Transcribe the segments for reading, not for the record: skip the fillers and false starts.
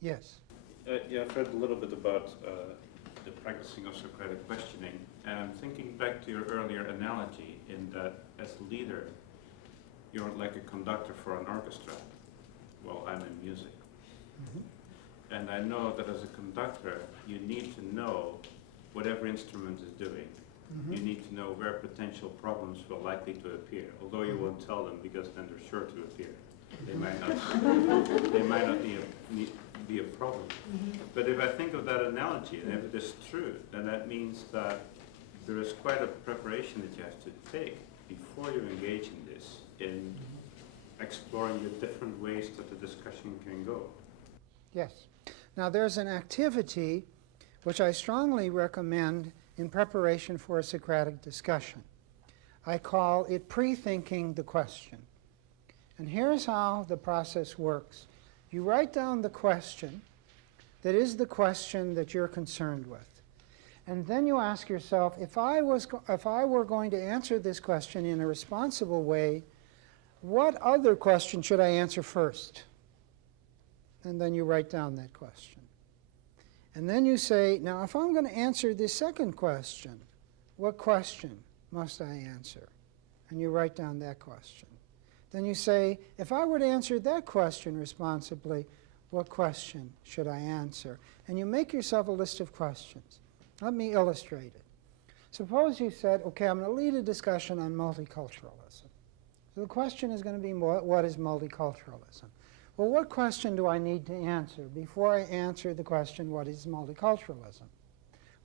Yes. Yeah, I've read a little bit about the practicing of Socratic questioning, and I'm thinking back to your earlier analogy in that as a leader, you're like a conductor for an orchestra. Well, I'm in music. Mm-hmm. And I know that as a conductor, you need to know whatever instrument is doing. Mm-hmm. You need to know where potential problems will likely to appear, although you won't tell them because then they're sure to appear. They might not be a problem. But if I think of that analogy, and if it is true, then that means that there is quite a preparation that you have to take before you engage in this, in exploring the different ways that the discussion can go. Yes. Now there's an activity which I strongly recommend in preparation for a Socratic discussion. I call it pre-thinking the question. And here's how the process works. You write down the question that is the question that you're concerned with. And then you ask yourself, if I were going to answer this question in a responsible way, what other question should I answer first? And then you write down that question. And then you say, now if I'm going to answer this second question, what question must I answer? And you write down that question. Then you say, if I were to answer that question responsibly, what question should I answer? And you make yourself a list of questions. Let me illustrate it. Suppose you said, okay, I'm going to lead a discussion on multiculturalism. So the question is going to be, what is multiculturalism? Well, what question do I need to answer before I answer the question, what is multiculturalism?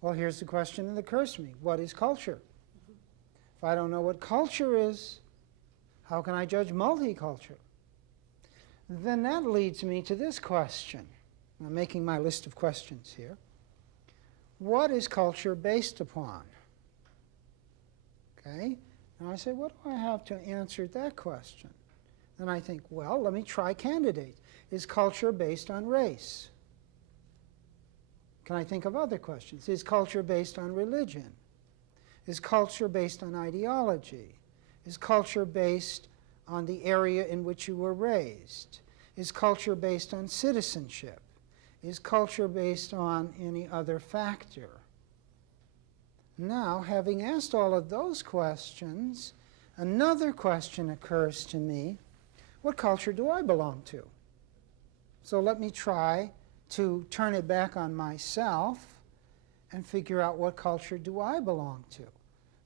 Well, here's the question that occurs to me. What is culture? If I don't know what culture is, how can I judge multiculture? Then that leads me to this question. I'm making my list of questions here. What is culture based upon? Okay? Now I say, what do I have to answer that question? Then I think, well, let me try candidates. Is culture based on race? Can I think of other questions? Is culture based on religion? Is culture based on ideology? Is culture based on the area in which you were raised? Is culture based on citizenship? Is culture based on any other factor? Now, having asked all of those questions, another question occurs to me. What culture do I belong to? So let me try to turn it back on myself and figure out what culture do I belong to.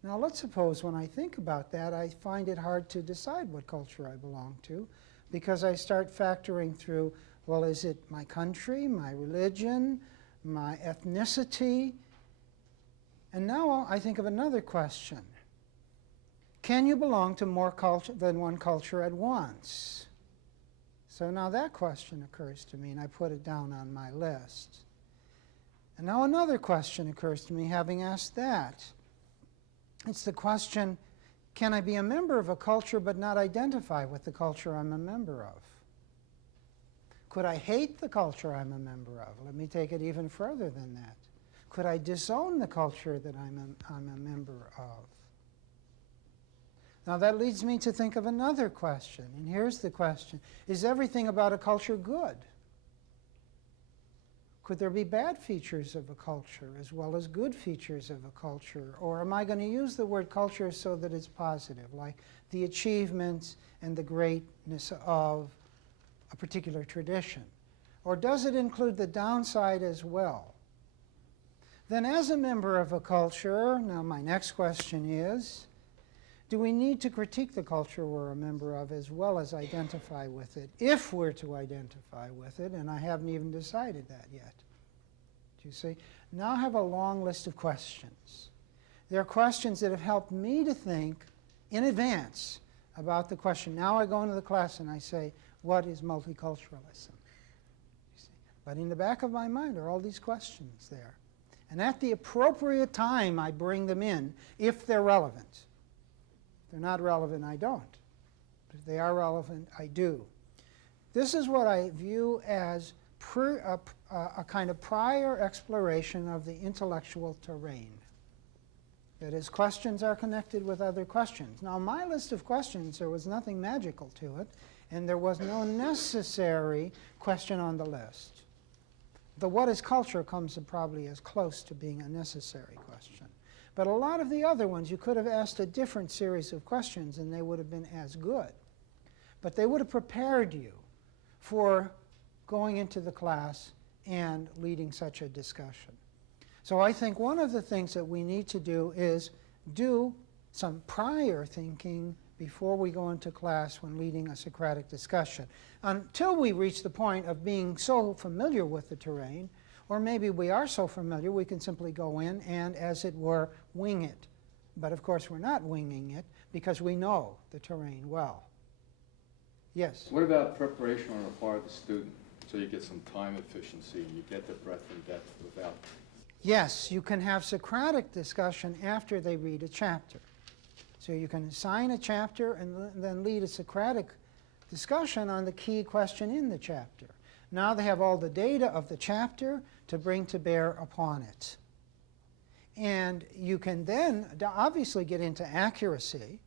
Now let's suppose when I think about that, I find it hard to decide what culture I belong to because I start factoring through, well, is it my country, my religion, my ethnicity? And now I think of another question. Can you belong to more culture than one culture at once? So now that question occurs to me, and I put it down on my list. And now another question occurs to me, having asked that. It's the question, can I be a member of a culture but not identify with the culture I'm a member of? Could I hate the culture I'm a member of? Let me take it even further than that. Could I disown the culture that I'm a member of? Now that leads me to think of another question, and here's the question. Is everything about a culture good? Could there be bad features of a culture as well as good features of a culture? Or am I going to use the word culture so that it's positive, like the achievements and the greatness of a particular tradition? Or does it include the downside as well? Then as a member of a culture, now my next question is, do we need to critique the culture we're a member of as well as identify with it, if we're to identify with it? And I haven't even decided that yet. Do you see? Now I have a long list of questions. There are questions that have helped me to think in advance about the question. Now I go into the class and I say, what is multiculturalism? You see? But in the back of my mind are all these questions there. And at the appropriate time, I bring them in if they're relevant. If they're not relevant, I don't. But if they are relevant, I do. This is what I view as a kind of prior exploration of the intellectual terrain. That is, questions are connected with other questions. Now, my list of questions, there was nothing magical to it, and there was no necessary question on the list. the what is culture comes probably as close to being a necessary question. But a lot of the other ones, you could have asked a different series of questions and they would have been as good. But they would have prepared you for going into the class and leading such a discussion. So I think one of the things that we need to do is do some prior thinking before we go into class when leading a Socratic discussion, until we reach the point of being so familiar with the terrain, or maybe we are so familiar we can simply go in and, as it were, wing it. But of course we're not winging it because we know the terrain well. Yes? What about preparation on the part of the student? So you get some time efficiency, you get the breadth and depth without. Yes, you can have Socratic discussion after they read a chapter. So you can assign a chapter and then lead a Socratic discussion on the key question in the chapter. Now they have all the data of the chapter to bring to bear upon it. And you can then obviously get into accuracy.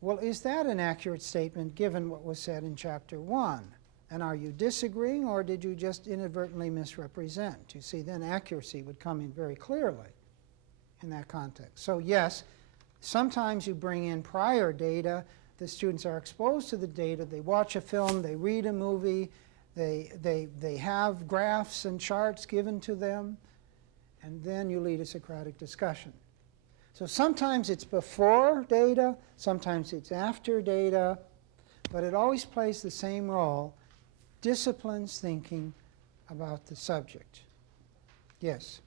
Well, is that an accurate statement given what was said in chapter 1? And are you disagreeing, or did you just inadvertently misrepresent? You see, then accuracy would come in very clearly in that context. So yes, sometimes you bring in prior data. The students are exposed to the data. They watch a film, they read a movie, they have graphs and charts given to them, and then you lead a Socratic discussion. So sometimes it's before data, sometimes it's after data, but it always plays the same role. Disciplines thinking about the subject. Yes?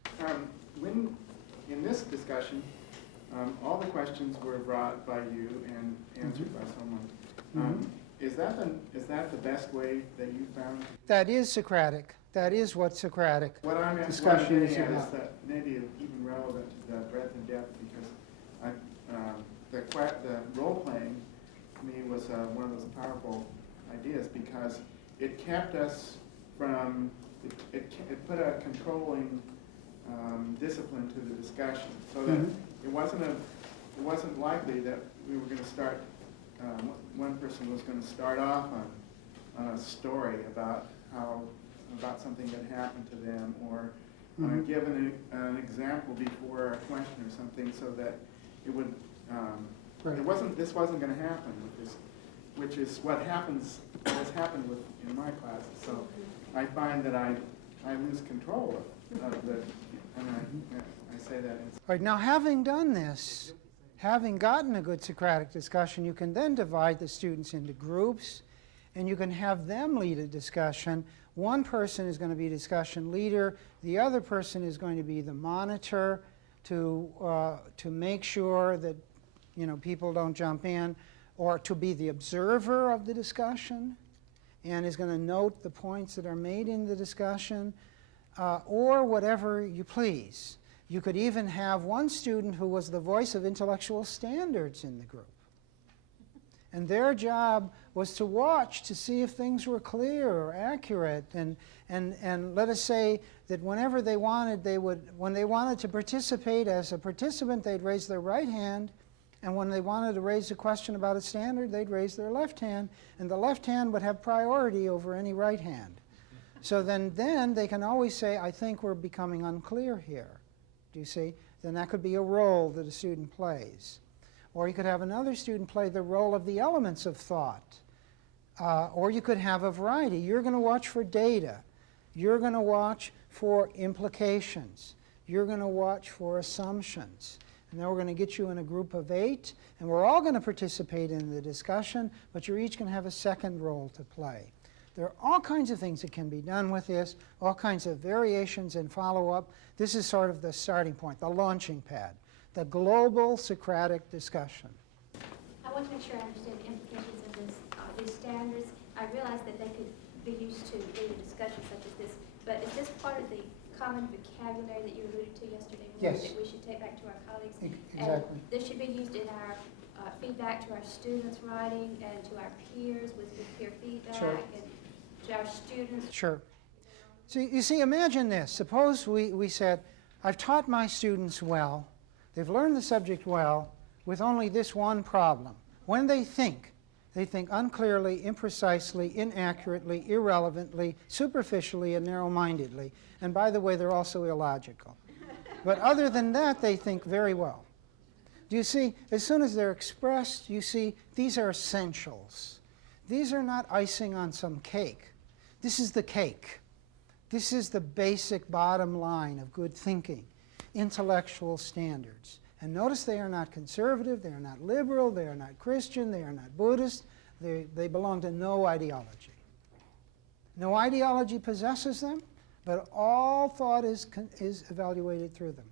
When, in this discussion, all the questions were brought by you and answered by someone. Is that the best way that you found? That is Socratic. That is what Socratic What I'm discussion is getting at about. is that maybe even relevant to the breadth and depth, because the role playing to me was one of those powerful ideas, because it kept us from, it put a controlling discipline to the discussion, so that it wasn't likely that we were going to start, one person was going to start off on a story about something that happened to them, or give an example before a question or something, so that it would, this wasn't going to happen with this, which is what has happened in my classes. So I find that I lose control of the, and I say that. All right, now having done this, having gotten a good Socratic discussion, you can then divide the students into groups, and you can have them lead a discussion. One person is going to be discussion leader. The other person is going to be the monitor to make sure that people don't jump in, or to be the observer of the discussion, and is going to note the points that are made in the discussion, or whatever you please. You could even have one student who was the voice of intellectual standards in the group. And their job was to watch to see if things were clear or accurate. And let us say that whenever they wanted, when they wanted to participate as a participant, they'd raise their right hand. And when they wanted to raise a question about a standard, they'd raise their left hand. And the left hand would have priority over any right hand. So then they can always say, I think we're becoming unclear here. Do you see? Then that could be a role that a student plays. Or you could have another student play the role of the elements of thought. Or you could have a variety. You're going to watch for data. You're going to watch for implications. You're going to watch for assumptions. And then we're going to get you in a group of 8, and we're all going to participate in the discussion, but you're each going to have a second role to play. There are all kinds of things that can be done with this, all kinds of variations and follow-up. This is sort of the starting point, the launching pad, the global Socratic discussion. I want to make sure I understand the implications of these standards. I realize that they could be used to lead a discussion such as this, but is this part of the common vocabulary that you alluded to yesterday morning, Yes. that we should take back to our colleagues? Exactly. And this should be used in our feedback to our students' writing and to our peers with peer feedback, Sure. and to our students. Sure. So you see, imagine this. Suppose we said, I've taught my students well. They've learned the subject well with only this one problem. When they think, They think unclearly, imprecisely, inaccurately, irrelevantly, superficially, and narrow-mindedly. And by the way, they're also illogical. But other than that, they think very well. Do you see, as soon as they're expressed, you see these are essentials. These are not icing on some cake. This is the cake. This is the basic bottom line of good thinking, intellectual standards. And notice they are not conservative, they are not liberal, they are not Christian, they are not Buddhist. They belong to no ideology. No ideology possesses them, but all thought is evaluated through them.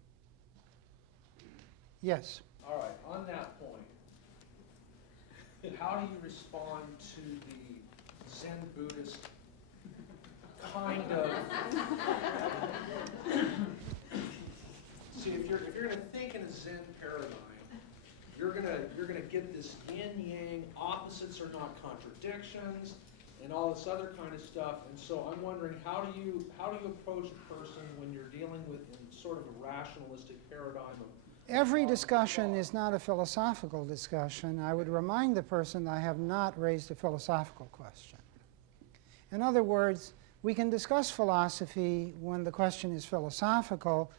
Yes? All right, on that point, how do you respond to the Zen Buddhist kind of... See, if you're going to think in a Zen paradigm, you're going to get this yin-yang, opposites are not contradictions, and all this other kind of stuff. And so I'm wondering, how do you approach a person when you're dealing with in sort of a rationalistic paradigm of... Every discussion is not a philosophical discussion. I would remind the person that I have not raised a philosophical question. In other words, we can discuss philosophy when the question is philosophical,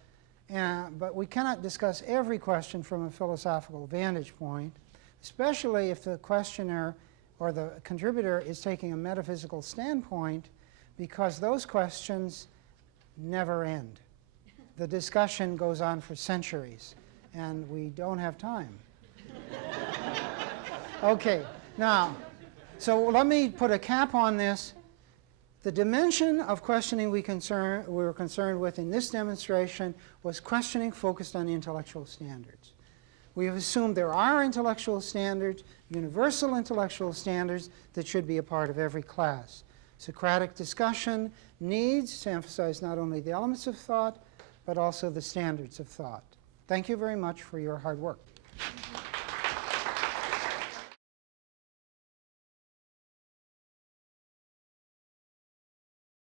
but we cannot discuss every question from a philosophical vantage point, especially if the questioner or the contributor is taking a metaphysical standpoint, because those questions never end. The discussion goes on for centuries, and we don't have time. Okay, now, so let me put a cap on this. The dimension of questioning we were concerned with in this demonstration was questioning focused on intellectual standards. We have assumed there are intellectual standards, universal intellectual standards, that should be a part of every class. Socratic discussion needs to emphasize not only the elements of thought, but also the standards of thought. Thank you very much for your hard work.